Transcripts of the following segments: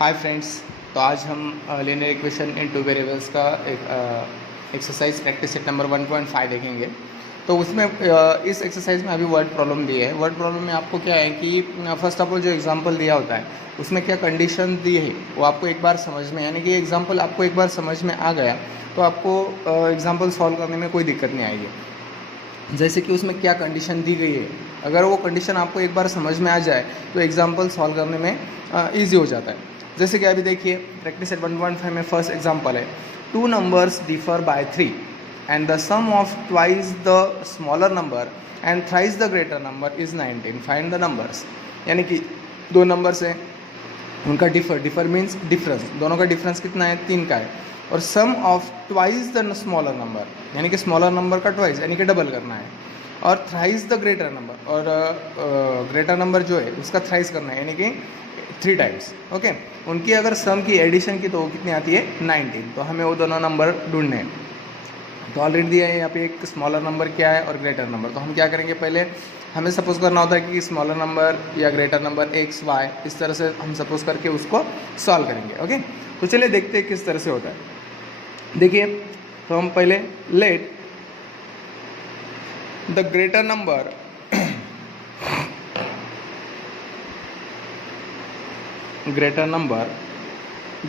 Hi friends. तो आज हम linear equation in two variables का एक एक्सरसाइज प्रैक्टिस सेट नंबर 1.5 देखेंगे। तो उसमें इस एक्सरसाइज में अभी वर्ड प्रॉब्लम दी है। वर्ड प्रॉब्लम में आपको क्या है कि फर्स्ट ऑफ ऑल जो एग्जांपल दिया होता है उसमें क्या कंडीशन दी है वो आपको एक बार समझ में, यानी कि एग्जांपल आपको एक बार समझ में आ गया तो आपको एग्जांपल सॉल्व करने में कोई दिक्कत नहीं आएगी। जैसे कि उसमें क्या कंडीशन दी गई है, अगर वो कंडीशन आपको एक बार समझ में आ जाए तो एग्जांपल सॉल्व करने में ईजी हो जाता है। जैसे कि अभी देखिए प्रैक्टिस सेट 1.5 में फर्स्ट एग्जांपल है, two numbers differ by 3 and the sum of twice the smaller number and thrice the greater number is 19, find the numbers. यानी कि दो नंबर्स हैं, उनका डिफर मीन्स डिफरेंस, दोनों का डिफरेंस कितना है, 3 का है। और sum of twice the smaller number, यानी कि स्मॉलर नंबर का ट्वाइस यानी कि डबल करना है। और थ्राइस द ग्रेटर नंबर, और ग्रेटर नंबर जो है उसका थ्राइस करना है यानी कि 3 टाइम्स। ओके, उनकी अगर सम की एडिशन की तो वो कितनी आती है, 19। तो हमें वो दोनों नंबर ढूंढने हैं। तो ऑलरेडी दिया है यहाँ पे एक स्मॉलर नंबर क्या है और ग्रेटर नंबर। तो हम क्या करेंगे, पहले हमें सपोज करना होता है कि स्मॉलर नंबर या ग्रेटर नंबर एक्स वाई, इस तरह से हम सपोज करके उसको सॉल्व करेंगे। ओके, तो चलिए देखते हैं किस तरह से होता है। देखिए, तो हम पहले let the greater number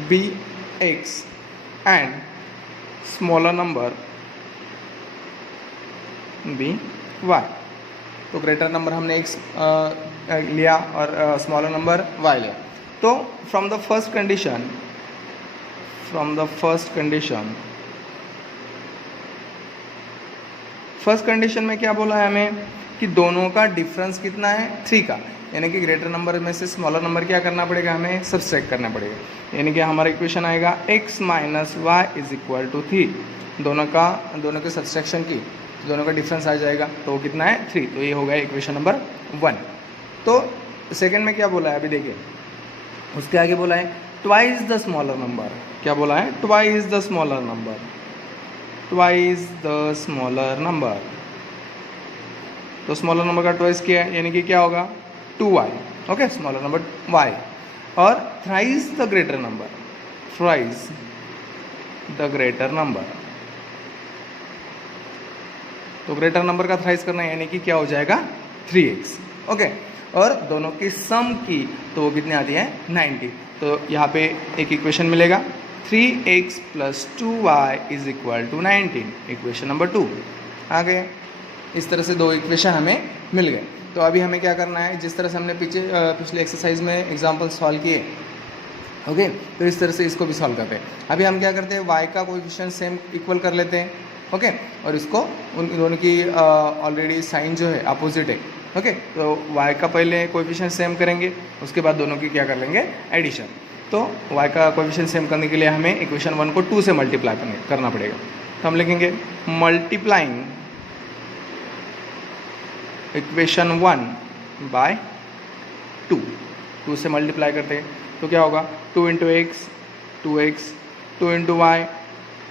be x and smaller number be y। तो ग्रेटर नंबर हमने x लिया और स्मॉलर नंबर y लिया। तो फ्रॉम द फर्स्ट कंडीशन में क्या बोला है हमें कि दोनों का डिफरेंस कितना है, 3 का, यानी कि ग्रेटर नंबर में से स्मॉलर नंबर क्या करना पड़ेगा, हमें सब्सट्रैक्ट करना पड़ेगा। यानी कि हमारा इक्वेशन आएगा x minus y is equal to 3। दोनों के सब्सट्रैक्शन की दोनों का डिफरेंस आ जाएगा, तो वो कितना है, 3। तो ये हो गया इक्वेशन नंबर 1। तो सेकेंड में क्या बोला है, अभी देखिए उसके आगे बोला है ट्वाइस द स्मॉलर नंबर। क्या बोला है, ट्वाइस द स्मॉलर नंबर। तो स्मॉलर नंबर का ट्वाइस क्या है, यानी कि क्या होगा, 2y। Okay, smaller number y। और थ्राइस द ग्रेटर नंबर, तो ग्रेटर नंबर का थ्राइस करना है यानी कि क्या हो जाएगा, 3x। ओके, और दोनों की सम की तो वो कितनी आती है, 90। तो यहाँ पे एक इक्वेशन मिलेगा, 3x plus 2y is equal to 19, equation number 2 आ गए। इस तरह से दो इक्वेशन हमें मिल गए। तो अभी हमें क्या करना है, जिस तरह से हमने पिछले एक्सरसाइज में एग्जाम्पल सॉल्व किए, ओके, तो इस तरह से इसको भी सॉल्व करते हैं। अभी हम क्या करते हैं, y का कोएफिशिएंट सेम इक्वल कर लेते हैं। ओके, और इसको उन दोनों की ऑलरेडी साइन जो है अपोजिट है। ओके, तो y का पहले कोएफिशिएंट सेम करेंगे, उसके बाद दोनों की क्या कर लेंगे, एडिशन। तो y का कोएफिशिएंट सेम करने के लिए हमें इक्वेशन 1 को 2 से मल्टीप्लाई करना पड़ेगा। तो हम लिखेंगे मल्टीप्लाइंग इक्वेशन 1 बाय 2 से मल्टीप्लाई करते हैं तो क्या होगा, 2 into x 2x, 2 into y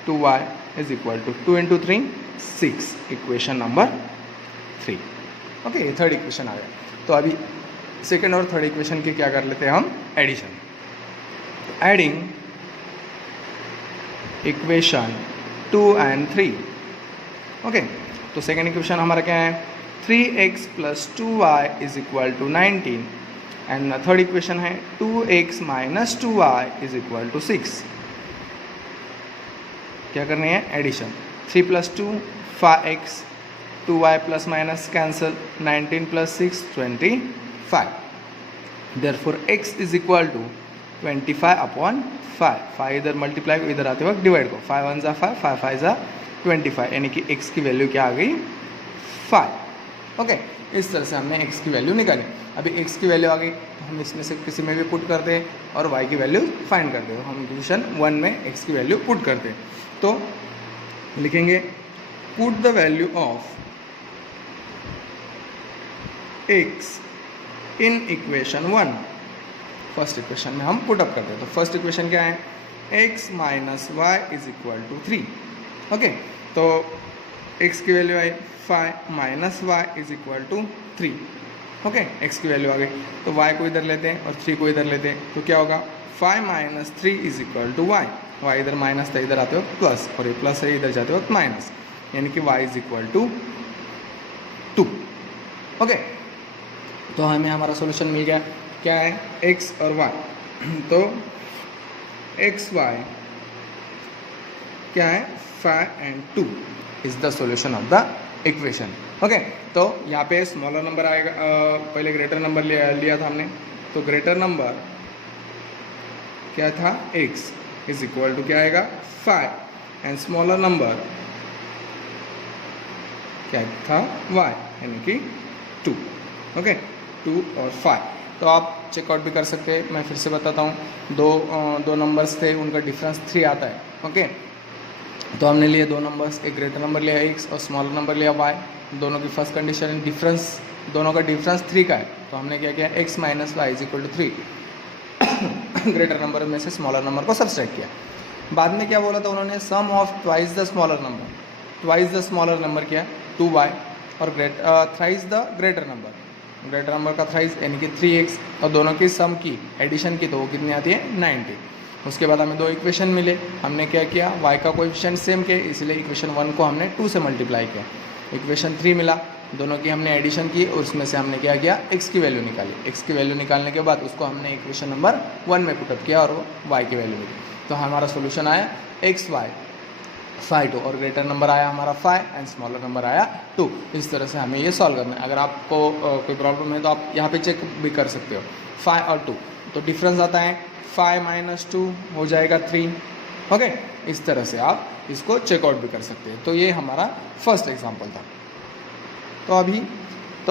2y is equal to 2 into 3 6, equation number 3। Okay, ये थर्ड इक्वेशन आ गया। तो अभी सेकेंड और थर्ड इक्वेशन के क्या कर लेते हैं हम, addition. Adding equation 2 and 3। Okay, तो सेकेंड इक्वेशन हमारा क्या है, 3x plus 2y is equal to 19 and third equation है 2x minus 2y is equal to 6। क्या करनी है, addition. 3 plus 2 5x, 2y plus minus cancel, 19 plus 6 25। Therefore x is equal to 25 upon 5 इधर multiply, इधर आते वक्त डिवाइड को, 5 1 जा 5, 5 5 जा 25, यानी कि x की वैल्यू क्या आ गई, 5। ओके, इस तरह से हमने x की वैल्यू निकाली। अभी x की वैल्यू आ गई तो हम इसमें से किसी में भी पुट करते हैं और y की वैल्यू फाइंड करते हैं। हम इक्वेशन 1 में x की वैल्यू पुट करते हैं। तो लिखेंगे put the value of x in equation 1। First equation में हम पुट अप करते हैं। तो फर्स्ट इक्वेशन क्या है, x minus y is equal to 3। Okay, तो x की वैल्यू आई 5 minus y is equal to 3। Okay, x की वैल्यू आ गई, तो वाई को इधर लेते हैं और 3 को इधर लेते हैं, तो क्या होगा 5 minus 3 is equal to y. Y इधर माइनस था, इधर आते हो प्लस, और ये प्लस है इधर जाते वक्त माइनस, यानी कि y is equal to 2। Okay, तो हमें हमारा सॉल्यूशन मिल गया, क्या है एक्स और वाई। तो एक्स वाई क्या है 5 and 2 is the solution of the equation. Okay, तो यहाँ पे स्मॉलर नंबर आएगा, पहले ग्रेटर नंबर लिया था हमने, तो ग्रेटर नंबर क्या था x इज इक्वल टू क्या आएगा 5 एंड स्मॉलर नंबर क्या था y यानी कि 2। ओके, 2 और 5, तो आप चेकआउट भी कर सकते हैं। मैं फिर से बताता हूँ, दो नंबर्स थे, उनका डिफरेंस 3 आता है। ओके, तो हमने लिए 2 नंबर्स, एक ग्रेटर नंबर लिया x और स्मॉलर नंबर लिया y। दोनों की फर्स्ट कंडीशन डिफरेंस, दोनों का डिफरेंस 3 का है, तो हमने क्या किया x minus y is equal to 3 greater number में से स्मॉलर नंबर को सब्सट्रैक्ट किया। बाद में क्या बोला था उन्होंने, sum of twice the smaller number, twice the smaller number क्या 2y और thrice the greater number, greater number का थ्राइस यानी कि 3x, और दोनों की सम की एडिशन की तो वो कितनी आती है 90। उसके बाद हमें 2 इक्वेशन मिले, हमने क्या किया y का कोएफिशिएंट सेम के, इसलिए इक्वेशन 1 को हमने 2 से मल्टीप्लाई किया। इक्वेशन 3 मिला, दोनों की हमने एडिशन की और उसमें से हमने क्या किया x की वैल्यू निकाली। x की वैल्यू निकालने के बाद उसको हमने इक्वेशन नंबर 1 में पुटअप किया और y की वैल्यू मिली, तो हमारा सोल्यूशन आया x y 5 2 और ग्रेटर नंबर आया हमारा 5 एंड स्मॉलर नंबर आया 2। इस तरह से हमें ये सॉल्व करना है। अगर आपको कोई प्रॉब्लम है तो आप यहाँ पे चेक भी कर सकते हो। 5 और 2 तो डिफरेंस आता है 5 माइनस 2 हो जाएगा 3। ओके, इस तरह से आप इसको चेकआउट भी कर सकते हैं। तो ये हमारा फर्स्ट एग्जांपल था। तो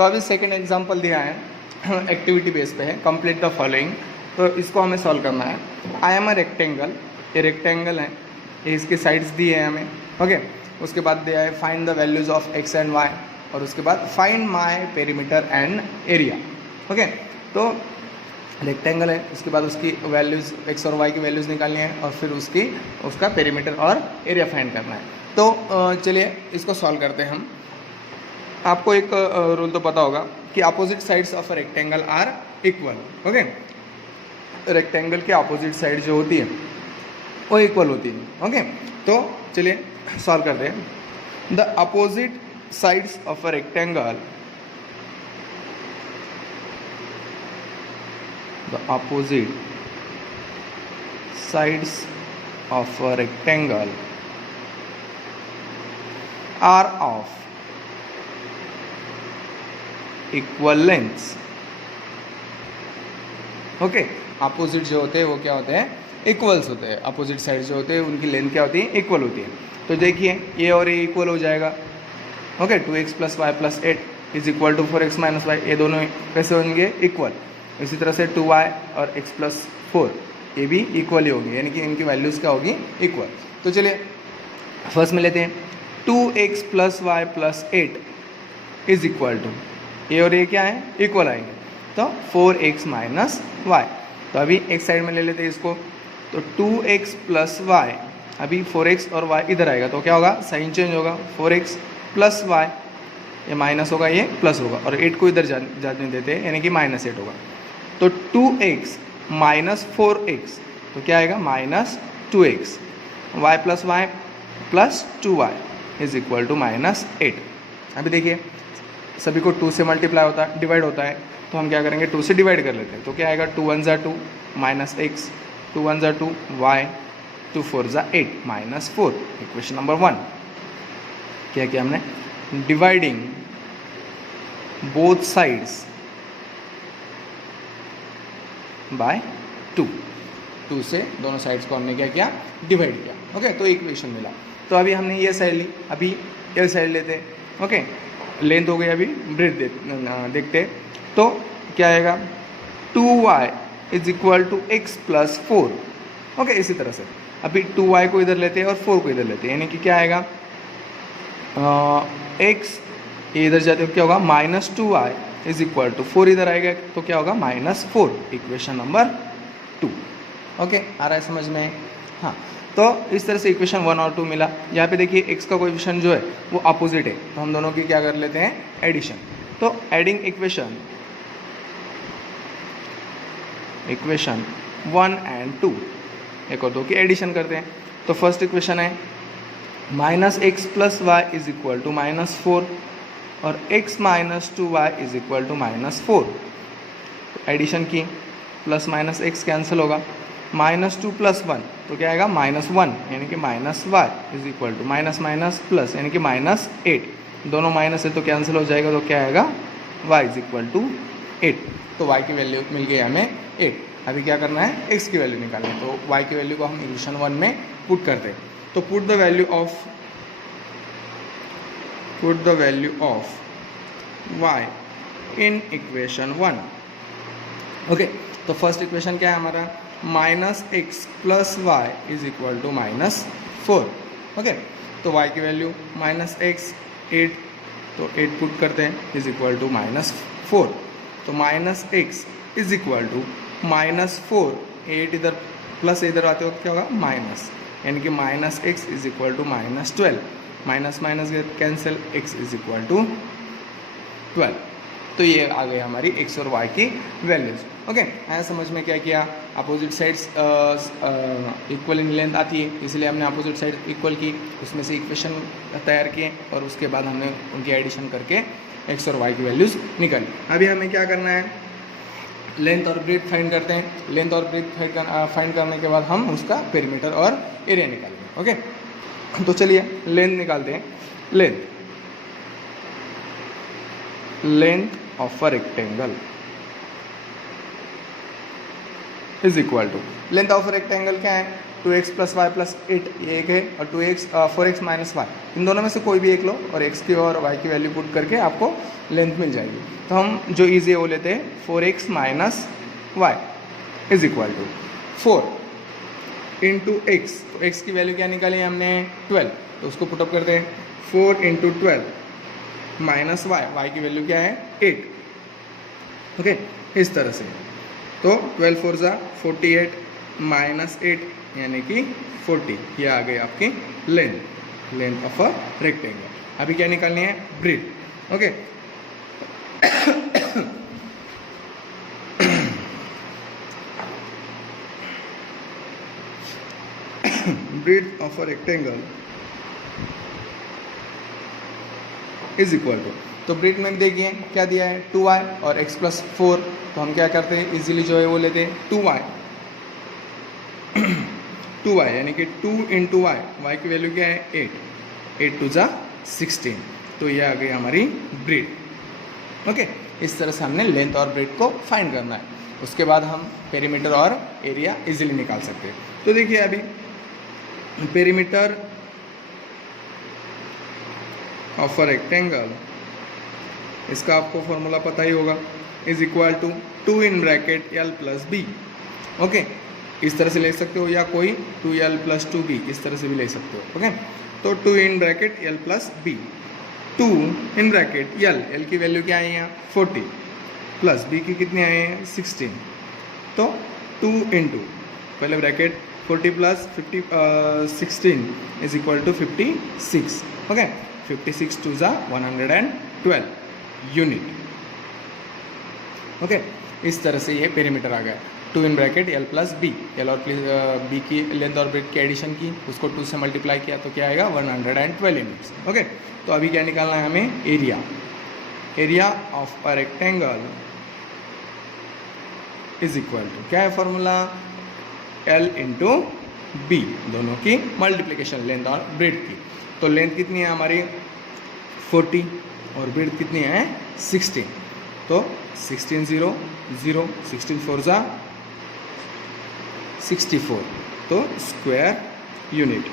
अभी सेकंड एग्जांपल दिया है, एक्टिविटी बेस पे है, कंप्लीट द फॉलोइंग। तो इसको हमें सॉल्व करना है। आई एम अ रेक्टेंगल, ये रेक्टेंगल है, ये इसकी साइड्स दी है हमें। ओके, उसके बाद दिया है find the values of x and y, और उसके बाद find my perimeter and area. Okay, तो रेक्टेंगल है, उसके बाद उसकी वैल्यूज़ एक्स और वाई की वैल्यूज़ निकालनी है, और फिर उसका पेरीमीटर और एरिया फाइंड करना है। तो चलिए इसको सॉल्व करते हैं हम। आपको एक रूल तो पता होगा कि opposite sides of a rectangle are equal. Okay, rectangle के अपोजिट साइड जो होती है वो इक्वल होती है। ओके, तो चलिए सॉल्व करते हैं। The opposite sides of a rectangle, the opposite sides of a rectangle are of equal lengths। Okay, opposite जो होते हैं वो क्या होते हैं इक्वल्स होते हैं। अपोजिट साइड जो होते हैं उनकी लेंथ क्या होती है इक्वल होती है। तो देखिए ये और ये इक्वल हो जाएगा। Okay, 2x plus y plus 8 is equal to 4x minus y, ये दोनों कैसे होंगे इक्वल। इसी तरह से 2y और x प्लस 4 ये भी इक्वल ही होगी, यानी कि इनकी वैल्यूज़ क्या होगी इक्वल। तो चलिए फर्स्ट में लेते हैं 2x plus y plus 8 is equal to, ये और ये क्या है इक्वल आएंगे, तो 4x माइनस वाई। तो अभी एक साइड में ले लेते हैं इसको, तो 2x प्लस वाई, अभी 4x और y इधर आएगा तो क्या होगा साइन चेंज होगा, 4x प्लस वाई, ये माइनस होगा ये प्लस होगा, और 8 को इधर जाने देते हैं यानी कि माइनस 8 होगा। तो 2x माइनस 4x तो क्या आएगा minus 2x, y plus y plus 2y is equal to minus 8। अभी देखिए सभी को 2 से मल्टीप्लाई होता है, डिवाइड होता है, तो हम क्या करेंगे 2 से डिवाइड कर लेते हैं। तो क्या आएगा 2 1 ज़ा 2 माइनस x, 2 1 ज़ा 2 y, 2 4 ज़ा 8 माइनस 4। इक्वेशन नंबर 1 क्या किया हमने, डिवाइडिंग बोथ साइड्स बाय 2 से दोनों साइड्स को हमने क्या किया डिवाइड किया। ओके, तो इक्वेशन मिला। तो अभी हमने ये साइड ली, अभी ये साइड लेते हैं। ओके, लेंथ हो गई, अभी ब्रेथ देखते हैं। तो क्या आएगा 2y is equal to x plus 4। Okay, इसी तरह से अभी 2y को इधर लेते हैं और 4 को इधर लेते हैं, यानी कि क्या आएगा x इधर जाते हो क्या होगा minus 2y is equal to 4 इधर आएगा तो क्या होगा माइनस 4। Equation number 2। ओके, आ रहा है समझ में। हाँ, तो इस तरह से इक्वेशन 1 और 2 मिला। यहाँ पे देखिए x का कोएफिशिएंट जो है वो अपोजिट है, तो हम दोनों की क्या कर लेते हैं एडिशन। तो एडिंग इक्वेशन इक्वेशन 1 एंड 2, 1 और 2 की एडिशन करते हैं। तो फर्स्ट इक्वेशन है -x + y = -4 और x - 2y = -4। एडिशन की, प्लस माइनस x कैंसिल होगा, -2 + 1 तो क्या आएगा -1, यानी कि -y = माइनस माइनस प्लस यानी कि -8, दोनों माइनस है तो कैंसिल हो जाएगा, तो क्या आएगा y = 8। तो y की वैल्यू मिल गई हमें 8। अभी क्या करना है, x की वैल्यू निकालनी है। तो y की वैल्यू को हम इक्वेशन 1 में पुट करते हैं। तो put the value of y in equation 1। Okay, तो फर्स्ट इक्वेशन क्या है हमारा, -x + y = -4। ओके, तो y की वैल्यू -x 8, तो 8 पुट करते हैं = -4। तो -x -4, 8 इधर प्लस इधर आते वक्त क्या होगा माइनस, यानी कि -x -12, minus minus cancel, x = 12। तो ये आ गई हमारी x और y की वैल्यूज। ओके, आया समझ में क्या किया, opposite sides equal in length आती है, इसलिए हमने अपोजिट साइड इक्वल की, उसमें से इक्वेशन तैयार किए और उसके बाद हमने उनकी एडिशन करके x और y की वैल्यूज निकाली। अभी हमें क्या करना है, लेंथ और ब्रेड्थ फाइंड करते हैं। लेंथ और ब्रेड्थ फाइंड करने के बाद हम उसका पेरीमीटर और एरिया निकालेंगे। ओके, तो चलिए लेंथ निकालते हैं। Length of a rectangle is equal to, length of rectangle क्या है, 2x + y + 8 ये एक है, और 4x - y, इन दोनों में से कोई भी एक लो और x की और y की वैल्यू पुट करके आपको लेंथ मिल जाएगी। तो हम जो इजी है वो लेते हैं, 4x - y = 4 × x। तो x की वैल्यू क्या निकाली हमने 12, तो उसको पुटअप करते हैं, 4 × 12 - y की वैल्यू क्या है 8। ओके, इस तरह से, तो 12 4 = 48 -8 यानी कि 40, ये आ गई आपकी लेंथ ऑफ अ रेक्टेंगल। अभी क्या निकालनी है, breadth. Okay, breadth of a rectangle is equal to, तो ब्रेड्थ में देखिए क्या दिया है 2y और x + 4, तो हम क्या करते हैं इजीली जो है वो लेते हैं 2y 2y यानी कि 2 × y, y की वैल्यू क्या है 8 2 = 16, तो ये आ गई हमारी ब्रेड्थ। ओके, इस तरह से हमने लेंथ और ब्रेड्थ को फाइंड करना है। उसके बाद हम पेरीमीटर और एरिया इजीली निकाल सकते हैं। तो देखिए अभी पेरीमीटर ऑफ अ रेक्टेंगल, इसका आपको फॉर्मूला पता ही होगा, is equal to 2 in bracket l + b। Okay, इस तरह से ले सकते हो या कोई 2l + 2b, इस तरह से भी ले सकते हो। ओके, तो 2 in bracket l + b, 2 in bracket l की वैल्यू क्या है यहाँ 40 प्लस b की कितनी आई है 16, तो 2 × पहले bracket 40 + 16 is equal to 56। Okay, 56 2 = 112 unit. Okay, इस तरह से ये पेरीमीटर आ गया। 2 in bracket l + b, l और b की लेंथ और ब्रेड्थ की एडिशन की, उसको 2 से मल्टीप्लाई किया तो क्या आएगा 112 यूनिट्स। ओके, तो अभी क्या निकालना है हमें, area of a rectangle is equal to, क्या है फॉर्मूला, l × b, दोनों की मल्टीप्लिकेशन लेंथ और ब्रेड्थ की। तो लेंथ कितनी है हमारी 40 और ब्रेड्थ कितनी है 16, तो 16 0 0, 16 4 = 64, तो स्क्वायर यूनिट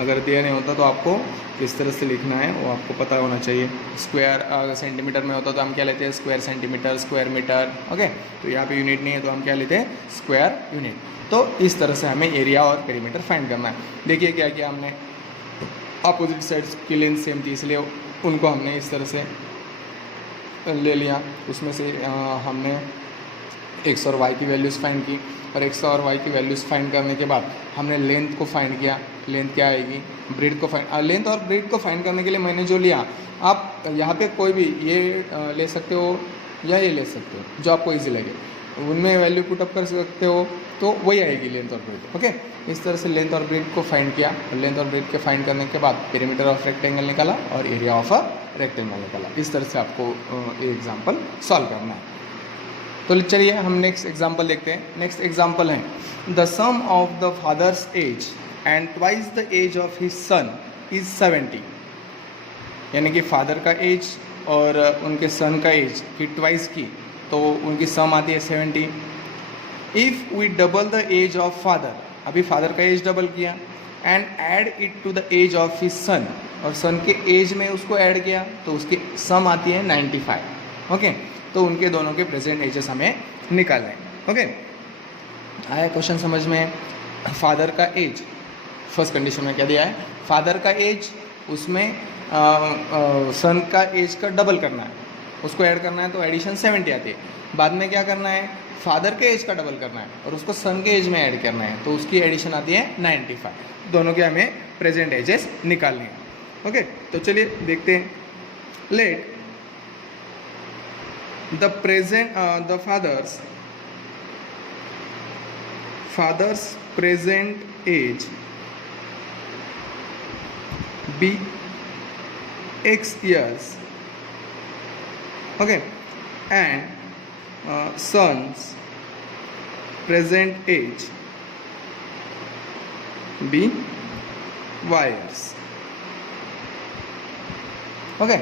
अगर दिया नहीं होता तो आपको किस तरह से लिखना है वो आपको पता होना चाहिए। स्क्वायर अगर सेंटीमीटर में होता तो हम क्या लेते हैं square centimetre, square metre. Okay, तो यहाँ पे यूनिट नहीं है तो हम क्या लेते हैं स्क्वायर यूनिट। तो इस तरह से हमें एरिया और पेरीमीटर फाइंड करना है। देखिए क्या किया हमने, अपोजिट साइड्स की लेंथ सेम थी इसलिए उनको हमने इस तरह से ले लिया। उसमें से हमने x और y की वैल्यूज़ फाइंड की और x और y की वैल्यूज़ फाइंड करने के बाद हमने लेंथ को फाइंड किया। लेंथ क्या आएगी, ब्रेड्थ को फाइंड, लेंथ और ब्रेड्थ को फाइंड करने के लिए मैंने जो लिया, आप यहाँ पे कोई भी ये ले सकते हो या ये ले सकते हो जो आपको इजी लगे। उनमें वैल्यू पुटअप कर सकते हो, तो वही आएगी लेंथ और ब्रेड। ओके, इस तरह से लेंथ और ब्रेड को फाइंड किया, और लेंथ और ब्रेड के फाइंड करने के बाद पेरीमीटर ऑफ रेक्टेंगल निकाला और एरिया ऑफ अ रेक्टेंगल निकाला। इस तरह से आपको ये एग्जाम्पल सॉल्व करना है। तो चलिए हम नेक्स्ट एग्जाम्पल देखते हैं। नेक्स्ट एग्जाम्पल है, the sum of the father's age and twice the age of his son is 70। यानी कि फादर का एज और उनके सन का एज की ट्वाइस की, तो उनकी सम आती है 70। If we double the age of father, अभी फादर का एज डबल किया, and add it to the age of his son, और सन के एज में उसको ऐड किया, तो उसकी सम आती है 95। ओके, तो उनके दोनों के प्रेजेंट एजेस हमें निकालने हैं। ओके, आया क्वेश्चन समझ में? फादर का एज, फर्स्ट कंडीशन में क्या दिया है, फादर का एज, उसमें सन का एज का डबल करना है, उसको ऐड करना है, तो एडिशन 70 आती है। बाद में क्या करना है, फादर के एज का डबल करना है और उसको सन के एज में ऐड करना है, तो उसकी एडिशन आती है 95। दोनों के हमें प्रेजेंट एजेस निकालने हैं। ओके, तो चलिए देखते हैं। Let the present the father's present age be x years, okay, and son's present age be y years। Okay,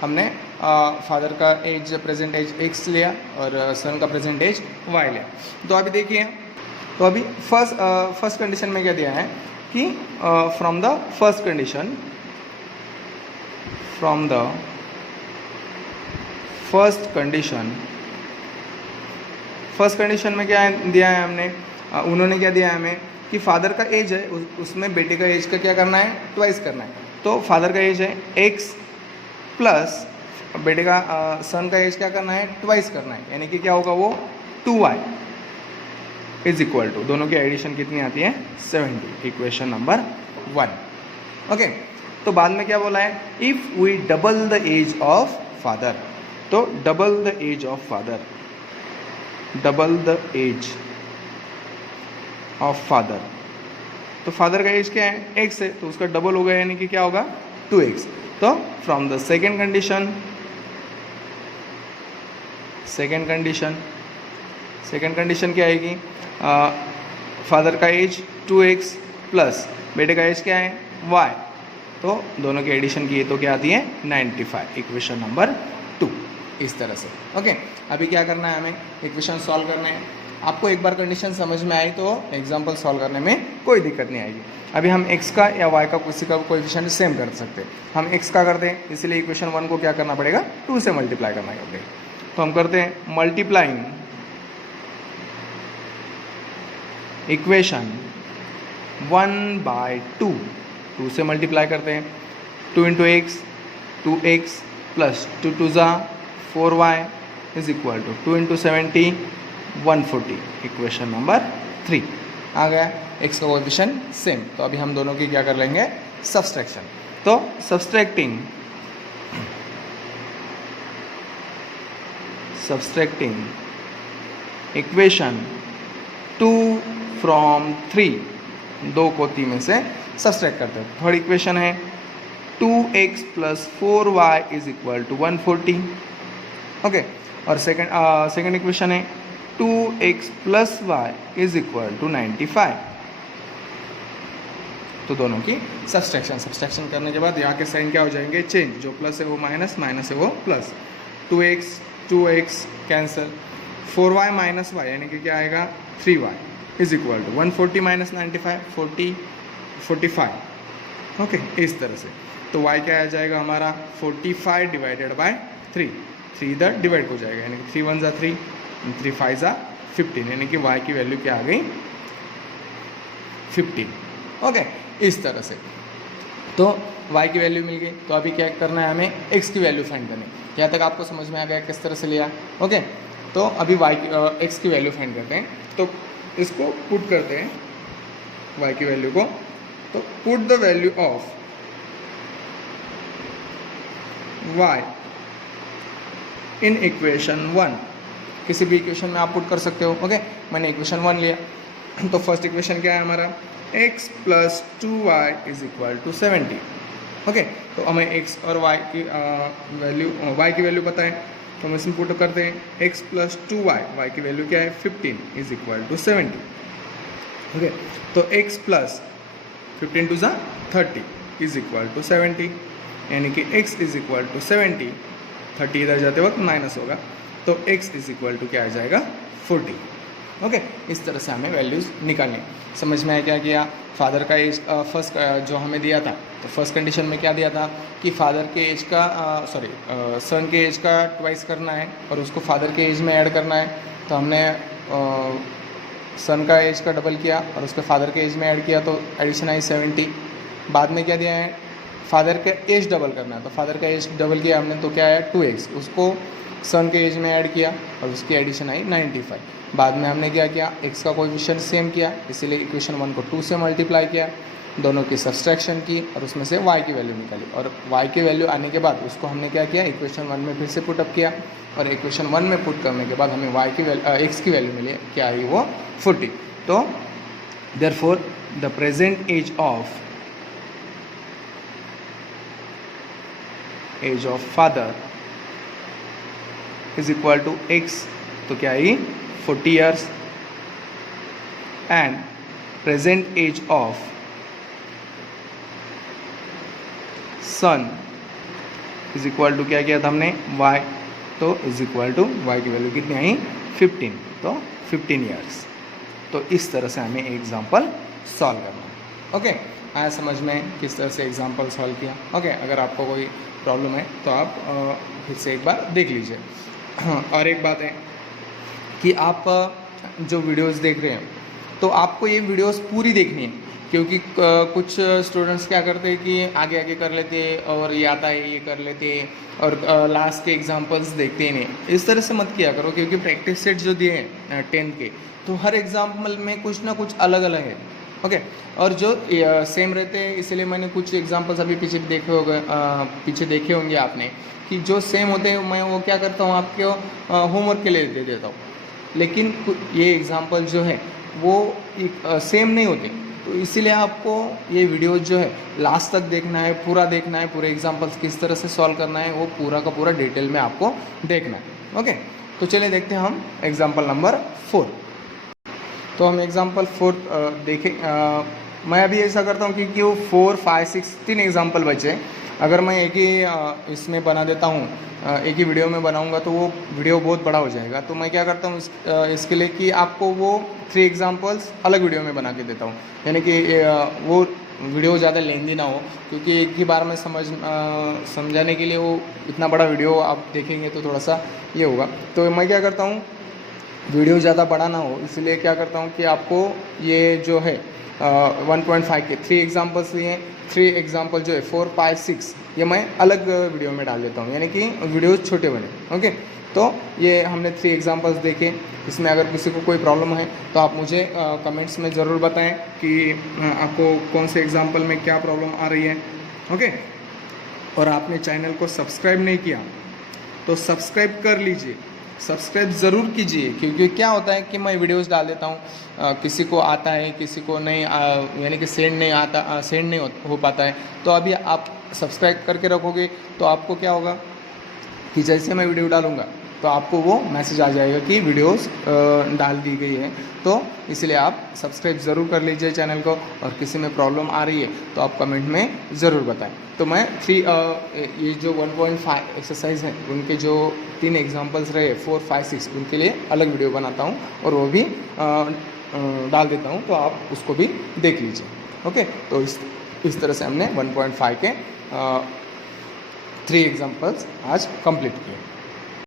हमने फादर का एज प्रेजेंट एज x लिया और सन का प्रेजेंट एज y लिया। तो अभी देखिए, तो अभी फर्स्ट कंडीशन में क्या दिया है कि from the first condition, from the first condition में क्या दिया है हमने, उन्होंने क्या दिया है हमें कि फादर का एज है, उसमें बेटे का एज का क्या करना है, ट्वाइस करना है। तो फादर का एज है x प्लस बेटे का सन का एज क्या करना है, ट्वाइस करना है, यानी कि क्या होगा वो 2y इज इक्वल टू, दोनों की एडिशन कितनी आती है 70। Equation number 1। ओके, तो बाद में क्या बोला है, if we double the age of father, तो double the age of father, double the age of father, तो फादर का एज क्या है, x है, तो उसका डबल होगा, यानी कि क्या होगा 2x। तो फ्रॉम द सेकेंड कंडीशन क्या आएगी, फादर का एज 2x प्लस बेटे का एज क्या है y, तो दोनों की एडिशन की तो क्या आती है 95। Equation number 2। इस तरह से। ओके, अभी क्या करना है, हमें इक्वेशन सॉल्व करना है। आपको एक बार कंडीशन समझ में आई तो एग्जाम्पल सॉल्व करने में कोई दिक्कत नहीं आएगी। अभी हम x का या y का किसी का कोएफिशिएंट सेम कर सकते हैं। हम x का करते हैं, इसलिए इक्वेशन 1 को क्या करना पड़ेगा, 2 से मल्टीप्लाई करना पड़ेगा। तो हम करते हैं मल्टीप्लाइंग इक्वेशन 1/2, 2 से मल्टीप्लाई करते हैं, 2 इंटू एक्स 2x प्लस 2 2 ज़ा 4y is equal to 2 into 70 140। Equation number 3 आ गया। x का कोएफिशिएंट सेम, तो अभी हम दोनों की क्या कर लेंगे, सब्सट्रैक्शन। तो सब्सट्रैक्टिंग इक्वेशन 2 फ्रॉम 3, 2 को 3 में से सब्सट्रैक्ट करते हैं। थर्ड इक्वेशन है 2x प्लस 4y is equal to 140। Okay, और सेकेंड इक्वेशन है 2x प्लस y इज इक्वल टू 95। तो दोनों की सब्सट्रैक्शन करने के बाद यहाँ के साइन क्या हो जाएंगे, चेंज, जो प्लस है वो माइनस, माइनस है वो plus, 2x cancel, 4y minus y यानी कि क्या आएगा 3y is equal to 140 minus 95 45। Okay, इस तरह से। तो y क्या आ जाएगा हमारा 45 डिवाइडेड बाय 3, 3 इधर डिवाइड हो जाएगा, यानी कि 3 1 ज़ा 3, 3 5 ज़ा 15, यानी कि y की वैल्यू क्या आ गई 15। ओके, इस तरह से। तो y की वैल्यू मिल गई, तो अभी क्या करना है, हमें x की वैल्यू फाइंड करनी है। यहाँ तक आपको समझ में आ गया किस तरह से लिया। ओके, तो अभी x की वैल्यू फाइंड करते हैं। तो इसको पुट करते हैं y की वैल्यू को, तो put the value of y in equation 1 किसी भी इक्वेशन में आप पुट कर सकते हो। ओके, मैंने इक्वेशन 1 लिया, तो फर्स्ट इक्वेशन क्या है हमारा, x + 2y = 70। ओके, तो हमें x और y की वैल्यू पता है, तो हम इसमें पुट करते हैं x + 2y, y की वैल्यू क्या है 15 = 70। ओके, तो x + 15 × 30 = 70, यानी कि x = 70, 30 इधर जाते वक्त माइनस होगा, तो x = क्या आ जाएगा 40। ओके, इस तरह से हमें वैल्यूज़ निकालनी। समझ में आया क्या किया? फादर का एज फर्स्ट जो हमें दिया था, तो फर्स्ट कंडीशन में क्या दिया था कि फादर के एज का सन के एज का ट्वाइस करना है और उसको फादर के एज में ऐड करना है। तो हमने सन का एज का डबल किया और उसके फादर के एज में ऐड किया, तो एडिशन आई 70। बाद में क्या दिया है, फादर का एज डबल करना है, तो फादर का एज डबल किया हमने, तो क्या आया 2x, उसको सन के एज में ऐड किया और उसकी एडिशन आई 95। बाद में हमने क्या किया, x का कोएफिशिएंट सेम किया, इसीलिए इक्वेशन 1 को 2 से मल्टीप्लाई किया, दोनों की सब्सट्रैक्शन की और उसमें से y की वैल्यू निकाली, और y की वैल्यू आने के बाद उसको हमने क्या किया, इक्वेशन 1 में फिर से पुटअप किया, और इक्वेशन 1 में पुट करने के बाद हमें x की वैल्यू मिली, क्या आई वो 40। तो therefore the present age of father is equal to x, तो क्या आई 40 years, and present age of son is equal to क्या किया था हमने y, तो इज इक्वल टू y की वैल्यू कितनी आई 15, तो 15 ईयर्स। तो इस तरह से हमें एग्जाम्पल सॉल्व करना है। ओके, आया समझ में किस तरह से एग्जाम्पल सॉल्व किया? ओके, अगर आपको कोई प्रॉब्लम है तो आप फिर से एक बार देख लीजिए। और एक बात है कि आप जो वीडियोस देख रहे हैं, तो आपको ये वीडियोस पूरी देखनी है, क्योंकि कुछ स्टूडेंट्स क्या करते हैं कि आगे आगे कर लेते हैं और ये आता है ये कर लेते हैं और लास्ट के एग्जांपल्स देखते ही नहीं। इस तरह से मत किया करो, क्योंकि प्रैक्टिस सेट जो दिए हैं 10 के, तो हर एग्जाम्पल में कुछ ना कुछ अलग अलग है। ओके, और जो सेम रहते हैं, इसलिए मैंने कुछ एग्जांपल्स अभी पीछे देखे होंगे आपने, कि जो सेम होते हैं मैं वो क्या करता हूँ, आपके होमवर्क के लिए दे देता हूँ, लेकिन ये एग्जांपल जो है वो सेम नहीं होते, तो इसीलिए आपको ये वीडियो जो है लास्ट तक देखना है, पूरा देखना है, पूरे एग्जांपल्स किस तरह से सॉल्व करना है वो पूरा का पूरा डिटेल में आपको देखना है। ओके, तो चलिए देखते हैं हम एग्जांपल नंबर 4। तो हम एग्जांपल 4 देखें। मैं अभी ऐसा करता हूँ क्योंकि वो 4, 5, 6 3 एग्जांपल बचे। अगर मैं एक ही इसमें बना देता हूँ, एक ही वीडियो में बनाऊँगा तो वो वीडियो बहुत बड़ा हो जाएगा। तो मैं क्या करता हूँ इसके लिए कि आपको वो 3 एग्जांपल्स अलग वीडियो में बना के देता हूँ, यानी कि वो वीडियो ज़्यादा लेंदी ना हो, क्योंकि एक ही बार में समझाने के लिए वो इतना बड़ा वीडियो आप देखेंगे तो थोड़ा सा ये होगा। तो मैं क्या करता हूँ, वीडियो ज़्यादा बड़ा ना हो, इसलिए क्या करता हूँ कि आपको ये जो है 1.5 के 3 एग्जांपल्स लिए, 3 एग्जांपल जो है 4, 5, 6 ये मैं अलग वीडियो में डाल देता हूँ, यानी कि वीडियो छोटे बने। ओके, तो ये हमने 3 एग्जांपल्स देखे। इसमें अगर किसी को कोई प्रॉब्लम है तो आप मुझे कमेंट्स में ज़रूर बताएं कि आपको कौन से एग्जांपल में क्या प्रॉब्लम आ रही है। ओके, और आपने चैनल को सब्सक्राइब नहीं किया तो सब्सक्राइब कर लीजिए, सब्सक्राइब ज़रूर कीजिए, क्योंकि क्या होता है कि मैं वीडियोस डाल देता हूँ, किसी को आता है किसी को नहीं, यानी कि सेंड नहीं हो पाता है। तो अभी आप सब्सक्राइब करके रखोगे तो आपको क्या होगा कि जैसे मैं वीडियो डालूँगा तो आपको वो मैसेज आ जाएगा कि वीडियोस डाल दी गई है। तो इसलिए आप सब्सक्राइब ज़रूर कर लीजिए चैनल को, और किसी में प्रॉब्लम आ रही है तो आप कमेंट में ज़रूर बताएं। तो मैं ये जो 1.5 एक्सरसाइज हैं उनके जो 3 एग्जांपल्स रहे 4, 5, 6 उनके लिए अलग वीडियो बनाता हूँ और वो भी डाल देता हूँ, तो आप उसको भी देख लीजिए। ओके, तो इस तरह से हमने 1.5 के 3 एग्जांपल्स आज कंप्लीट किए।